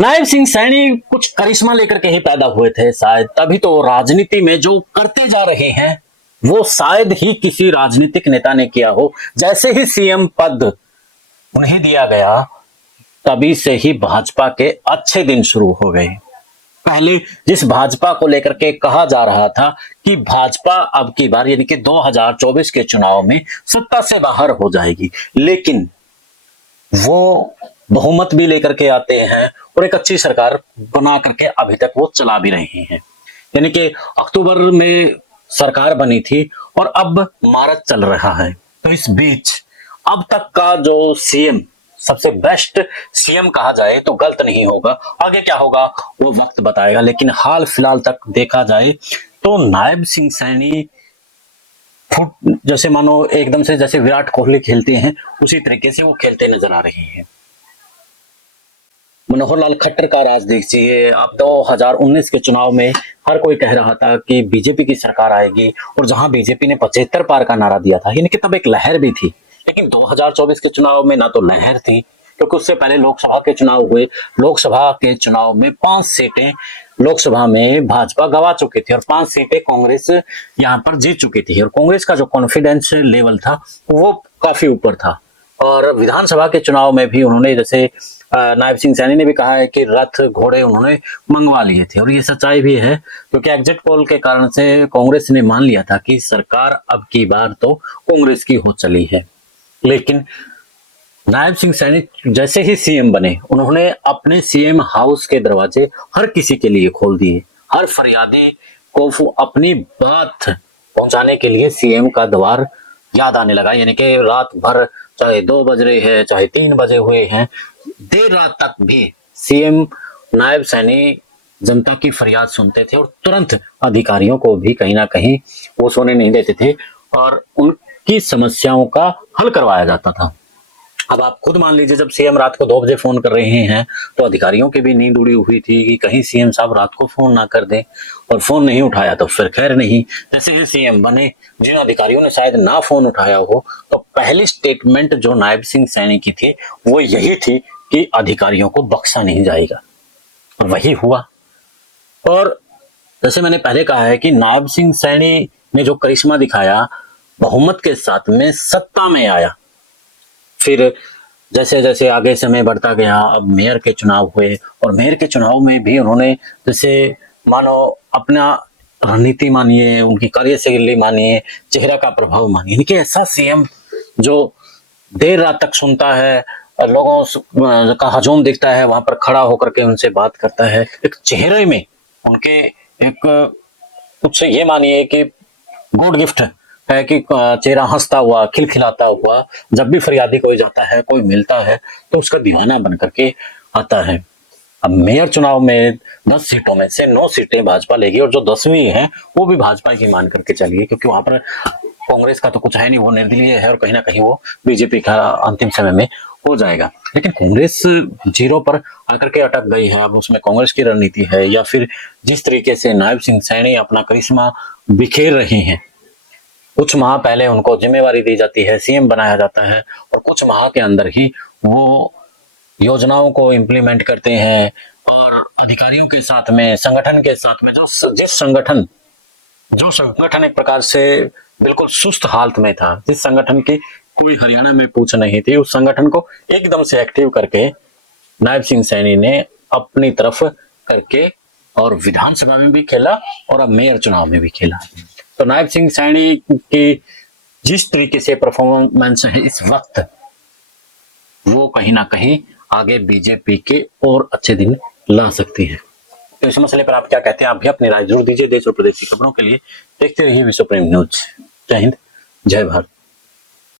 नायब सिंह सैनी कुछ करिश्मा लेकर के ही पैदा हुए थे शायद, तभी तो राजनीति में जो करते जा रहे हैं वो शायद ही किसी राजनीतिक नेता ने किया हो। जैसे ही सीएम पद उन्हें दिया गया तभी से ही भाजपा के अच्छे दिन शुरू हो गए। पहले जिस भाजपा को लेकर के कहा जा रहा था कि भाजपा अब की बार यानी कि 2024 के चुनाव में सत्ता से बाहर हो जाएगी, लेकिन वो बहुमत भी लेकर के आते हैं और एक अच्छी सरकार बना करके अभी तक वो चला भी रहे हैं। यानी कि अक्टूबर में सरकार बनी थी और अब मार्च चल रहा है, तो इस बीच अब तक का जो सीएम सबसे बेस्ट सीएम कहा जाए तो गलत नहीं होगा। आगे क्या होगा वो वक्त बताएगा, लेकिन हाल फिलहाल तक देखा जाए तो नायब सिंह सैनी फुट जैसे मानो एकदम से जैसे विराट कोहली खेलते हैं उसी तरीके से वो खेलते नजर आ रहे हैं। मनोहर लाल खट्टर का राज देखिए, अब 2019 के चुनाव में हर कोई कह रहा था कि बीजेपी की सरकार आएगी, और जहां बीजेपी ने 75 पार का नारा दिया था, यानी कि तब एक लहर भी थी। लेकिन 2024 के चुनाव में ना तो लहर थी, क्योंकि उससे पहले लोकसभा के चुनाव हुए। लोकसभा के चुनाव में 5 सीटें लोकसभा में भाजपा गवा चुकी थी और 5 सीटें कांग्रेस यहाँ पर जीत चुकी थी, और कांग्रेस का जो कॉन्फिडेंस लेवल था वो काफी ऊपर था। और विधानसभा के चुनाव में भी उन्होंने, जैसे नायब सिंह सैनी ने भी कहा है कि रथ घोड़े उन्होंने मंगवा लिए थे, और ये सच्चाई भी है, क्योंकि एग्जिट पोल के कारण से कांग्रेस ने मान लिया था कि सरकार अब की बार तो कांग्रेस की हो चली है। लेकिन नायब सिंह सैनी जैसे ही सीएम बने, उन्होंने अपने सीएम हाउस के दरवाजे हर किसी के लिए खोल दिए। हर फरियादी को अपनी बात पहुंचाने के लिए सीएम का द्वार याद आने लगा। यानी कि रात भर, चाहे 2 बज रहे हैं चाहे 3 बजे हुए हैं, देर रात तक भी सीएम नायब सैनी जनता की फरियाद सुनते थे और तुरंत अधिकारियों को भी कहीं ना कहीं वो सोने नहीं देते थे और उनकी समस्याओं का हल करवाया जाता था। अब आप खुद मान लीजिए, जब सीएम रात को 2 बजे फोन कर रहे हैं तो अधिकारियों की भी नींद उड़ी हुई थी कि कहीं सीएम साहब रात को फोन ना कर दें, और फोन नहीं उठाया तो फिर खैर नहीं। जैसे ही सीएम बने, जिन अधिकारियों ने शायद ना फोन उठाया हो, तो पहली स्टेटमेंट जो नायब सिंह सैनी की थी वो यही थी कि अधिकारियों को बख्शा नहीं जाएगा, और वही हुआ। और जैसे मैंने पहले कहा है कि नायब सिंह सैनी ने जो करिश्मा दिखाया, बहुमत के साथ में सत्ता में आया। फिर जैसे जैसे आगे समय बढ़ता गया, अब मेयर के चुनाव हुए, और मेयर के चुनाव में भी उन्होंने जैसे मानो अपना रणनीति मानिए, उनकी कार्यशैली मानिए, चेहरा का प्रभाव मानिए, यानी कि ऐसा सीएम जो देर रात तक सुनता है, लोगों का हजूम दिखता है, वहां पर खड़ा होकर के उनसे बात करता है, एक चेहरे में उनके एक कुछ ये मानिए कि गुड गिफ्ट है कि चेहरा हंसता हुआ, खिलखिलाता हुआ, जब भी फरियादी कोई जाता है, कोई मिलता है तो उसका दीवाना बन करके आता है। अब मेयर चुनाव में 10 सीटों में से 9 सीटें भाजपा लेगी, और जो 10वीं है वो भी भाजपा की मान करके चलिए, क्योंकि वहां पर कांग्रेस का तो कुछ है नहीं, वो निर्दलीय है, और कहीं ना कहीं वो बीजेपी का अंतिम समय में हो जाएगा। लेकिन कांग्रेस 0 पर आकर के अटक गई है। अब उसमें कांग्रेस की रणनीति है, या फिर जिस तरीके से नायब सिंह सैनी अपना करिश्मा बिखेर रहे हैं, कुछ माह पहले उनको जिम्मेवारी दी जाती है, सीएम बनाया जाता है, और कुछ माह के अंदर ही वो योजनाओं को इम्प्लीमेंट करते हैं, और अधिकारियों के साथ में, संगठन के साथ में, जो संगठन एक प्रकार से बिल्कुल सुस्त हालत में था, जिस संगठन की कोई हरियाणा में पूछ नहीं थी, उस संगठन को एकदम से एक्टिव करके नायब सिंह सैनी ने अपनी तरफ करके, और विधानसभा में भी खेला और अब मेयर चुनाव में भी खेला। तो नायब सिंह सैनी की जिस तरीके से परफॉर्मेंस है इस वक्त, वो कहीं ना कहीं आगे बीजेपी के और अच्छे दिन ला सकती है। तो इस मसले पर आप क्या कहते हैं? आप भी अपनी राय जरूर दीजिए। देश और प्रदेश की खबरों के लिए देखते रहिए विश्व प्रेम न्यूज। जय हिंद, जय भारत।